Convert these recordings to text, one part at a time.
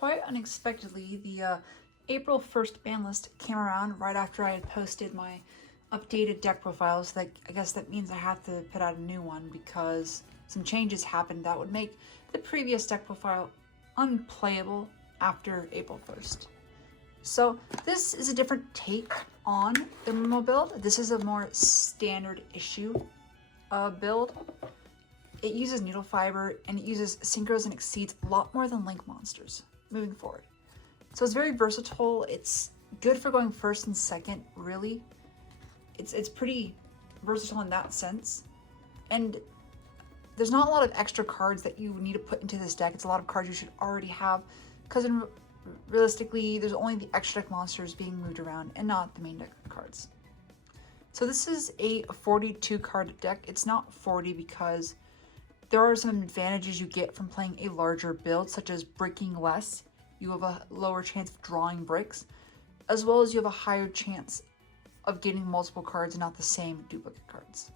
quite unexpectedly, the April 1st ban list came around right after I had posted my updated deck profiles. I guess that means I have to put out a new one because some changes happened that would make the previous deck profile unplayable after April 1st. So this is a different take on the Mermail build. This is a more standard issue build. It uses needle fiber and it uses synchros and exceeds a lot more than link monsters moving forward. So it's very versatile. It's good for going first and second, really. It's pretty versatile in that sense. And there's not a lot of extra cards that you need to put into this deck. It's a lot of cards you should already have because realistically, there's only the extra deck monsters being moved around and not the main deck cards. So this is a 42 card deck. It's not 40 because there are some advantages you get from playing a larger build, such as breaking less. You have a lower chance of drawing bricks, as well as you have a higher chance of getting multiple cards and not the same duplicate cards.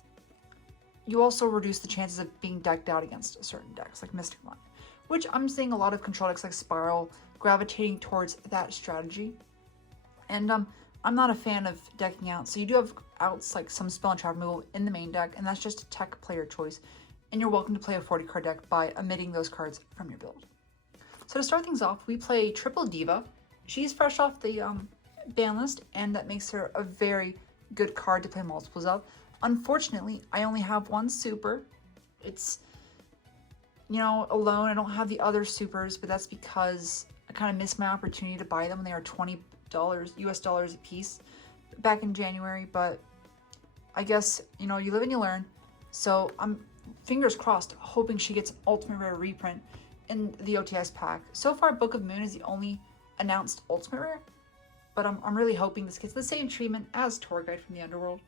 You also reduce the chances of being decked out against certain decks, like Mystic Line, which I'm seeing a lot of control decks like Spiral gravitating towards that strategy. And I'm not a fan of decking out, so you do have outs like some spell and trap removal in the main deck, and that's just a tech player choice. And you're welcome to play a 40 card deck by omitting those cards from your build. So to start things off, we play triple diva. She's fresh off the ban list, and that makes her a very good card to play multiples of. Unfortunately, I only have one super. It's, you know, alone. I don't have the other supers, but that's because I kind of missed my opportunity to buy them when they were $20 US dollars a piece back in January. But I guess, you know, you live and you learn. So I'm fingers crossed, hoping she gets an ultimate rare reprint in the OTS pack. So far, Book of Moon is the only announced ultimate rare, but I'm really hoping this gets the same treatment as Tour Guide from the Underworld.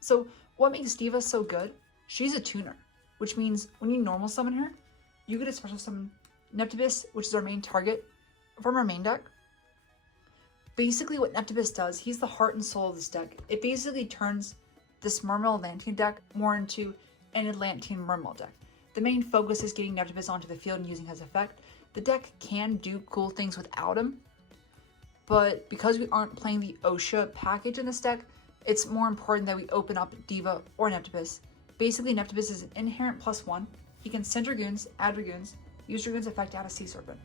So what makes Diva so good? She's a tuner, which means when you normal summon her, you get a special summon Neptabyss, which is our main target from our main deck. Basically what Neptabyss does, he's the heart and soul of this deck. It basically turns this Mermail Atlantean deck more into an Atlantean Mermail deck. The main focus is getting Neptabyss onto the field and using his effect. The deck can do cool things without him, but because we aren't playing the OSHA package in this deck, it's more important that we open up Diva or Neptabyss. Basically, Neptabyss is an inherent +1. He can send dragoons, add dragoons, use dragoons effect, add a sea serpent.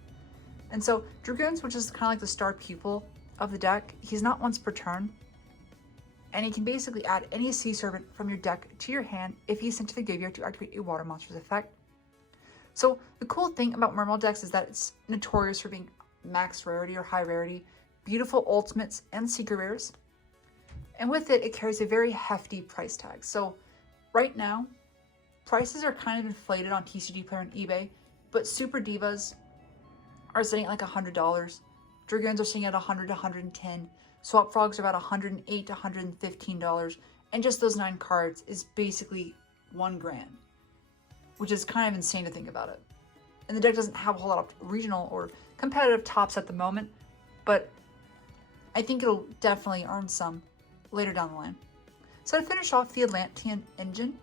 And so dragoons, which is kind of like the star pupil of the deck, he's not once per turn, and he can basically add any sea serpent from your deck to your hand if he's sent to the graveyard to activate a water monster's effect. So the cool thing about Mermail decks is that it's notorious for being max rarity or high rarity, beautiful ultimates and secret rares. And with it, it carries a very hefty price tag. So right now, prices are kind of inflated on TCG Player and eBay, but Super Divas are sitting at like $100. Dragoons are sitting at $100 to $110. Swap Frogs are about $108 to $115. And just those 9 cards is basically $1,000, which is kind of insane to think about it. And the deck doesn't have a whole lot of regional or competitive tops at the moment, but I think it'll definitely earn some later down the line. So to finish off the Atlantean engine,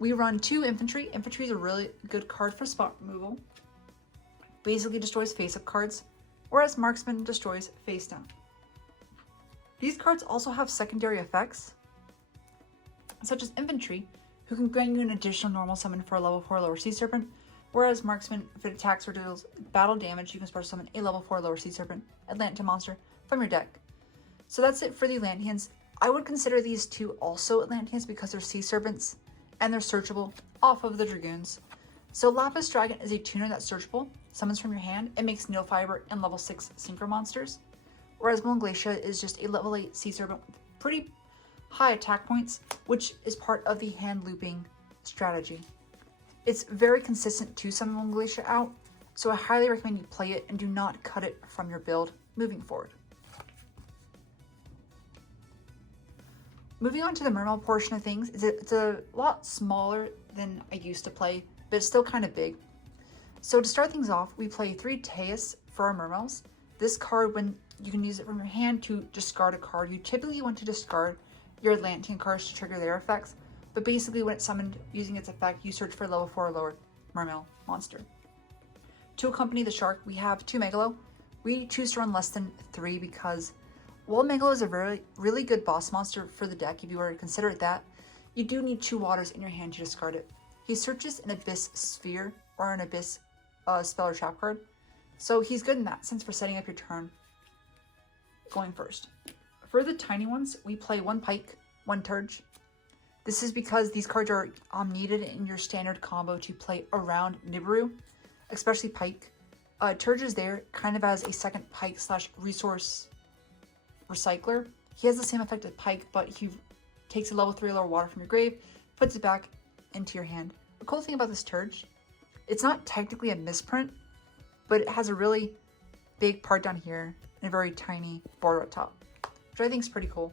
we run 2 infantry. Infantry is a really good card for spot removal. Basically destroys face-up cards, whereas marksman destroys face-down. These cards also have secondary effects, such as infantry, who can grant you an additional normal summon for a level 4 lower sea serpent, whereas marksman, if it attacks or deals battle damage, you can special summon a level 4 lower sea serpent Atlantean monster from your deck. So that's it for the Atlanteans. I would consider these 2 also Atlanteans because they're sea serpents and they're searchable off of the dragoons. So Lappis Dragon is a tuner that's searchable, summons from your hand, and makes needle fiber and level 6 synchro monsters, whereas Moulinglacia is just a level 8 sea serpent with pretty high attack points, which is part of the hand looping strategy. It's very consistent to summon Moulinglacia out, so I highly recommend you play it and do not cut it from your build moving forward. Moving on to the Mermail portion of things, it's a lot smaller than I used to play, but it's still kind of big. So to start things off, we play 3 Teus for our Mermails. This card, when you can use it from your hand to discard a card, you typically want to discard your Atlantean cards to trigger their effects, but basically when it's summoned using its effect, you search for a level 4 or lower Mermail monster. To accompany the shark, we have 2 Megalo. We choose to run less than 3 because while Megalo is a really good boss monster for the deck, if you were to consider it that, you do need 2 waters in your hand to discard it. He searches an Abyss Sphere or an Abyss spell or trap card, so he's good in that sense for setting up your turn going first. For the tiny ones, we play 1 Pike, 1 Turge. This is because these cards are needed in your standard combo to play around Nibiru, especially Pike. Turge is there kind of as a second Pike / resource recycler. He has the same effect as Pike, but he takes a level 3 lower water from your grave, puts it back into your hand. The cool thing about this Turge, it's not technically a misprint, but it has a really big part down here and a very tiny border up top, which I think is pretty cool.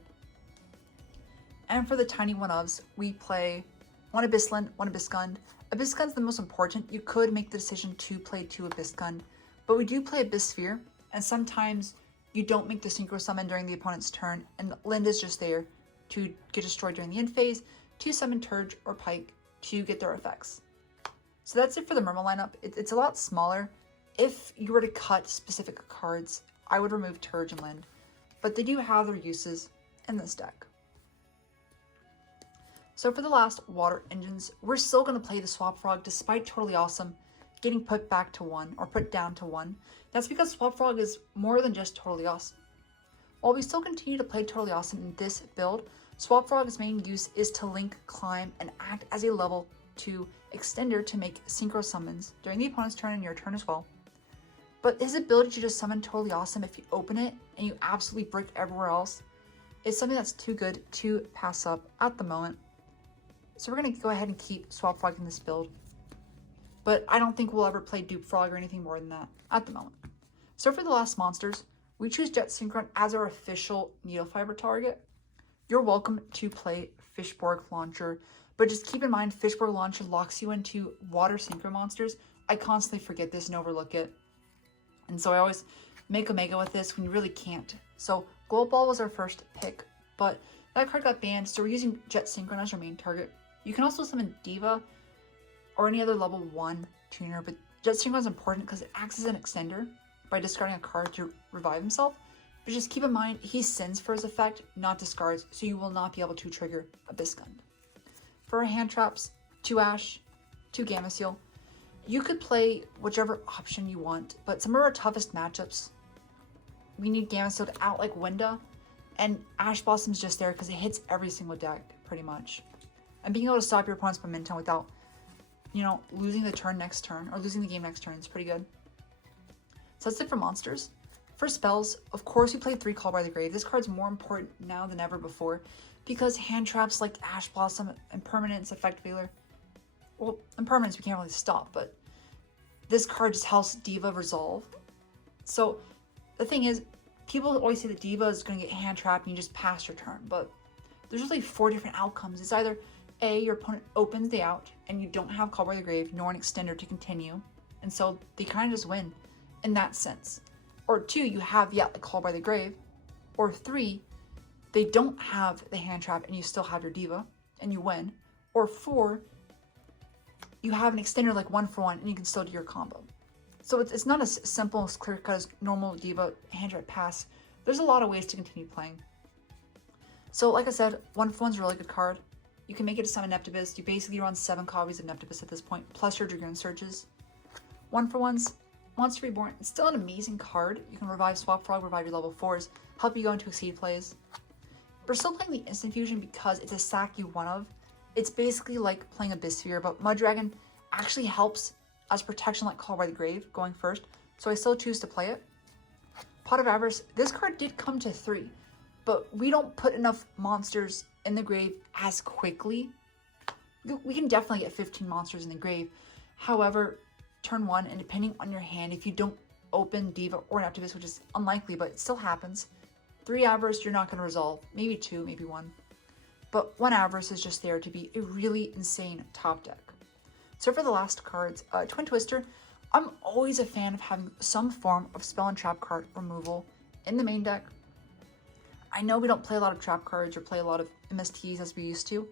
And for the tiny one-ofs, we play 1 Abyssland, 1 Abyss Gund. Abyss Gund's the most important. You could make the decision to play 2 Abyss Gund, but we do play Abyss Sphere, and sometimes you don't make the Synchro summon during the opponent's turn, and Lind is just there to get destroyed during the end phase, to summon Turge or Pike to get their effects. So that's it for the Mermail lineup. It's a lot smaller. If you were to cut specific cards, I would remove Turge and Lind, but they do have their uses in this deck. So for the last water engines, we're still going to play the Swap Frog despite Toadally Awesome getting put back to 1 or put down to 1. That's because Swap Frog is more than just Toadally Awesome. While we still continue to play Toadally Awesome in this build, Swap Frog's main use is to link, climb, and act as a level 2 extender to make Synchro summons during the opponent's turn and your turn as well. But his ability to just summon Toadally Awesome if you open it and you absolutely brick everywhere else is something that's too good to pass up at the moment. So we're going to go ahead and keep Swap Frog in this build. But I don't think we'll ever play Dupe Frog or anything more than that at the moment. So for the last monsters, we choose Jet Synchron as our official needle fiber target. You're welcome to play Fishborg Launcher, but just keep in mind Fishborg Launcher locks you into water synchro monsters. I constantly forget this and overlook it. And so I always make Omega with this when you really can't. So Glow Ball was our first pick, but that card got banned, so we're using Jet Synchron as our main target. You can also summon Diva or any other level 1 tuner, but Jet Synchron is important because it acts as an extender by discarding a card to revive himself. But just keep in mind, he sends for his effect, not discards, so you will not be able to trigger Abyss Gund. For our hand traps, 2 Ash, 2 Gamma Seal. You could play whichever option you want, but some of our toughest matchups, we need Gamma Seal to out like Winda, and Ash Blossom's just there because it hits every single deck, pretty much. And being able to stop your opponent's momentum without, losing the turn next turn, or losing the game next turn is pretty good. So that's it for monsters. For spells, of course we play 3 Call by the Grave. This card's more important now than ever before, because hand traps like Ash Blossom and Permanence affect Veiler. Well, impermanence we can't really stop, but this card just helps Diva resolve. So the thing is, people always say that Diva is going to get hand trapped and you just pass your turn, but there's really 4 different outcomes. It's either A, your opponent opens the out and you don't have Call by the Grave nor an extender to continue, and so they kind of just win in that sense. Or 2, you have like Call by the Grave. Or 3, they don't have the hand trap and you still have your Diva and you win. Or 4, you have an extender like 1-for-1 and you can still do your combo. So it's not as simple as clear cut as normal Diva hand trap pass. There's a lot of ways to continue playing. So like I said, 1-for-1's a really good card. You can make it to summon Neptabyss. You basically run 7 copies of Neptabyss at this point, plus your Dragoon searches. 1-for-1's Monster Reborn. It's still an amazing card. You can revive Swap Frog, revive your level 4s, help you go into Exceed plays. We're still playing the Instant Fusion because it's a sack you one of. It's basically like playing Abyss Sphere, but Mud Dragon actually helps as protection like Call by the Grave going first, so I still choose to play it. Pot of Avarice. This card did come to 3, but we don't put enough monsters in the grave as quickly. We can definitely get 15 monsters in the grave. However, turn 1, and depending on your hand, if you don't open Diva or Neptabyss, which is unlikely, but it still happens, 3 Avarice you're not going to resolve. Maybe 2, maybe 1. But 1 Avarice is just there to be a really insane top deck. So for the last cards, Twin Twister. I'm always a fan of having some form of spell and trap card removal in the main deck. I know we don't play a lot of trap cards or play a lot of MSTs as we used to,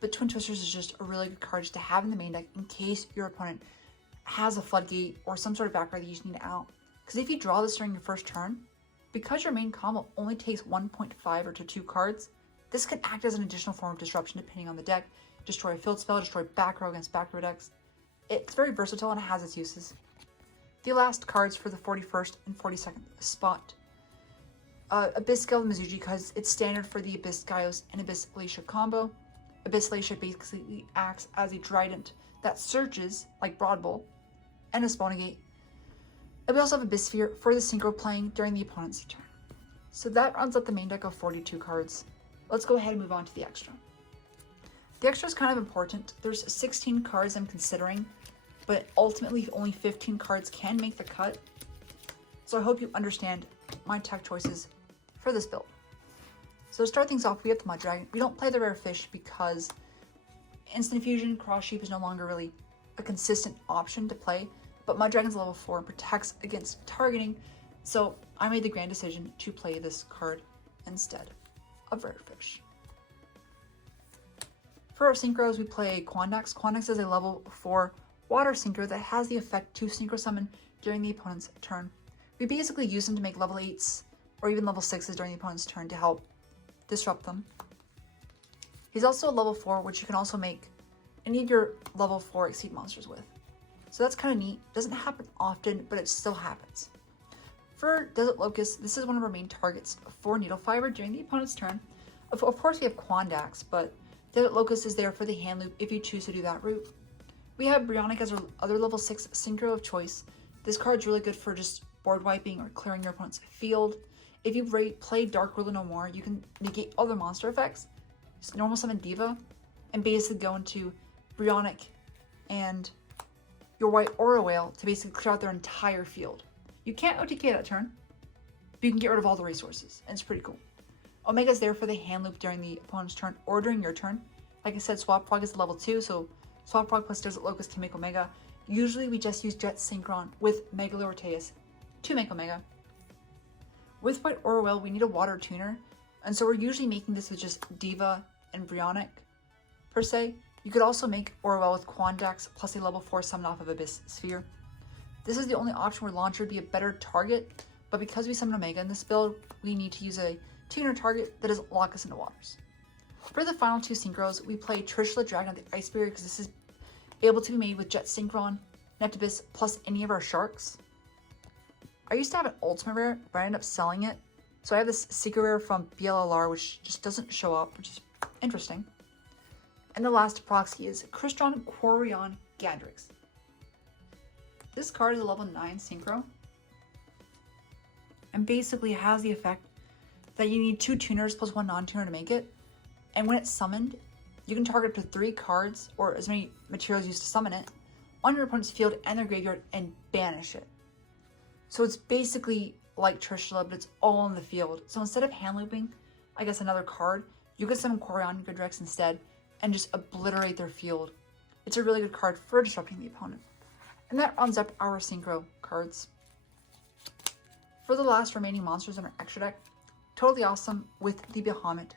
but Twin Twisters is just a really good card just to have in the main deck in case your opponent has a floodgate or some sort of background that you just need out. Because if you draw this during your first turn, because your main combo only takes 1.5 or to 2 cards, this can act as an additional form of disruption depending on the deck. Destroy a field spell, destroy back row against back row decks. It's very versatile and it has its uses. The last cards for the 41st and 42nd spot. Abyss Gale Mizuji, because it's standard for the Abyss Gaios and Abyssalacia combo. Abyssalacia basically acts as a trident that surges like Broadbowl and a spawning gate. And we also have Abyss Sphere for the Synchro playing during the opponent's turn. So that rounds up the main deck of 42 cards. Let's go ahead and move on to the extra. The extra is kind of important. There's 16 cards I'm considering, but ultimately only 15 cards can make the cut. So I hope you understand my tech choices for this build. So to start things off, we have the Mud Dragon. We don't play the rare fish because Instant Fusion, Cross Sheep is no longer really a consistent option to play, but Mud Dragon's level 4 and protects against targeting, so I made the grand decision to play this card instead of rare fish. For our synchros, we play Quandax. Quandax is a level 4 water synchro that has the effect to synchro summon during the opponent's turn. We basically use them to make level 8s or even level 6s during the opponent's turn to help disrupt them. He's also a level 4, which you can also make any of your level 4 exceed monsters with. So that's kind of neat. Doesn't happen often, but it still happens. For Desert Locust, this is one of our main targets for Needle Fiber during the opponent's turn. Of course, we have Quandax, but Desert Locust is there for the hand loop if you choose to do that route. We have Bryonic as our other level 6 synchro of choice. This card's really good for just board wiping or clearing your opponent's field. If you play Dark Ruler no more, you can negate other monster effects, just normal summon Diva, and basically go into Bryonic and your white Aura Whale to basically clear out their entire field. You can't OTK that turn, but you can get rid of all the resources, and it's pretty cool. Omega's there for the hand loop during the opponent's turn or during your turn. Like I said, Swap Frog is level 2, so Swap Frog plus Desert Locust can make Omega. Usually we just use Jet Synchron with Megalorteus to make Omega. With White Aura Whale, we need a water tuner, and so we're usually making this with just Diva and Bryonic, per se. You could also make Aura Whale with Quandax plus a level 4 summon off of Abyss Sphere. This is the only option where Launcher would be a better target, but because we summon Omega in this build, we need to use a tuner target that doesn't lock us into waters. For the final 2 synchros, we play Trishula Dragon of the Ice Barrier because this is able to be made with Jet Synchron, Neptabyss, plus any of our sharks. I used to have an ultimate rare, but I ended up selling it. So I have this secret rare from BLLR, which just doesn't show up, which is interesting. And the last proxy is Crystron Quarion Gadrix. This card is a level 9 synchro, and basically has the effect that you need 2 tuners plus 1 non-tuner to make it. And when it's summoned, you can target up to 3 cards, or as many materials used to summon it, on your opponent's field and their graveyard and banish it. So it's basically like Trishula, but it's all in the field. So instead of hand looping, I guess, another card, you could summon Quarion Gadrix instead and just obliterate their field. It's a really good card for disrupting the opponent. And that rounds up our synchro cards. For the last remaining monsters in our extra deck, Totally Awesome with the Bahamut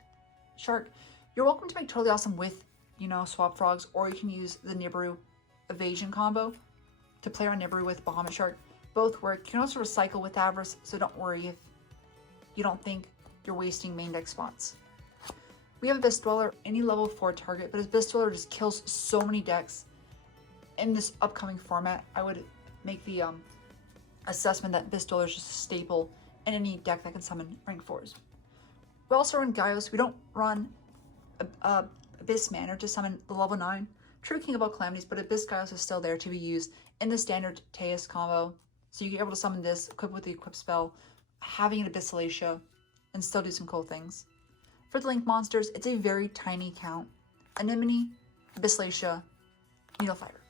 Shark. You're welcome to make Totally Awesome with, Swap Frogs, or you can use the Nibiru Evasion combo to play around Nibiru with Bahamut Shark. Both work. You can also recycle with Avarice, so don't worry if you don't think you're wasting main deck spots. We have Abyss Dweller, any level 4 target, but Abyss Dweller just kills so many decks. In this upcoming format, I would make the assessment that Abyss Dweller is just a staple in any deck that can summon rank 4s. We also run Gaios. We don't run Abyss Manor to summon the level 9 True King of all Calamities, but Abyss Gaios is still there to be used in the standard Teus combo. So you get able to summon this, equip with the equip spell, having an Abyssalacia, and still do some cool things. For the Link monsters, it's a very tiny count. Anemone, Abyssalacia, Needle Fiber.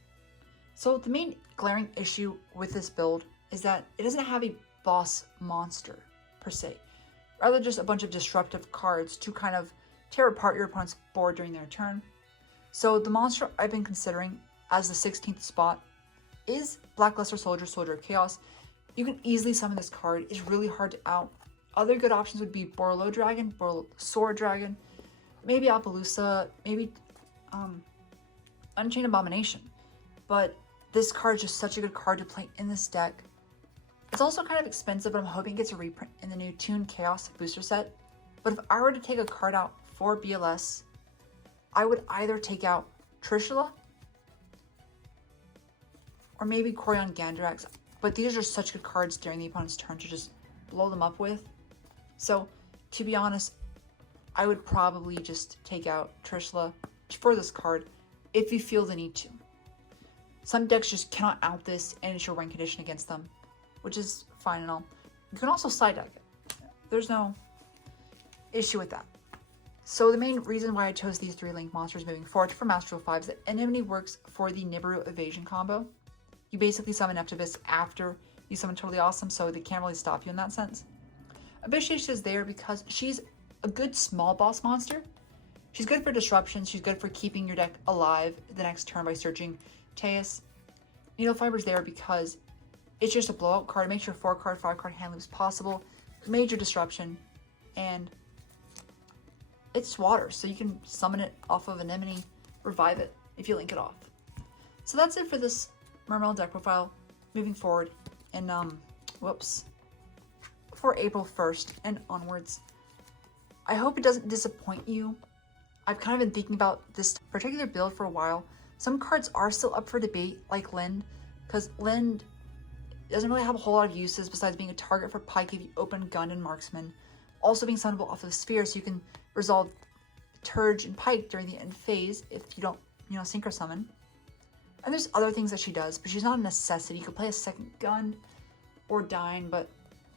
So the main glaring issue with this build is that it doesn't have a boss monster, per se. Rather just a bunch of disruptive cards to kind of tear apart your opponent's board during their turn. So the monster I've been considering as the 16th spot is Blackluster Soldier, Soldier of Chaos. You can easily summon this card. It's really hard to out. Other good options would be Borlo Dragon, Borlo Sword Dragon, maybe Appaloosa, maybe Unchained Abomination. But This card is just such a good card to play in this deck. It's also kind of expensive, but I'm hoping it gets a reprint in the new Toon Chaos booster set. But if I were to take a card out for BLS, I would either take out Trishula or maybe Corian Gandrax. But these are such good cards during the opponent's turn to just blow them up with. So, to be honest, I would probably just take out Trishula for this card if you feel the need to. Some decks just cannot out this and it's your win condition against them, which is fine and all. You can also side deck it. There's no issue with that. So the main reason why I chose these 3 link monsters moving forward for Master Duel 5 is that Enmity works for the Nibiru evasion combo. You basically summon Neptabyss after you summon Totally Awesome, so they can't really stop you in that sense. Abyshish is there because she's a good small boss monster. She's good for disruption. She's good for keeping your deck alive the next turn by searching Teus. Needle Fiber's there because it's just a blowout card. It makes your 4-card, 5-card hand loops possible. Major disruption. And it's water, so you can summon it off of Anemone, revive it if you link it off. So that's it for this Mermail deck profile moving forward. And, for April 1st and onwards. I hope it doesn't disappoint you. I've kind of been thinking about this particular build for a while. Some cards are still up for debate, like Lind, because Lind doesn't really have a whole lot of uses besides being a target for Pike if you open Gun and Marksman. Also being summonable off of Sphere, so you can resolve Turge and Pike during the end phase if you don't, Synchro summon. And there's other things that she does, but she's not a necessity. You could play a second Gun or Dyne, but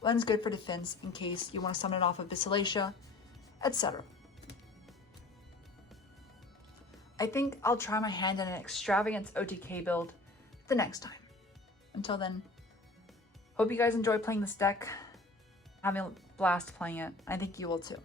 Lind's good for defense in case you want to summon it off of Moulinglacia, etc. I think I'll try my hand at an extravagant OTK build the next time. Until then, hope you guys enjoy playing this deck. Having a blast playing it. I think you will too.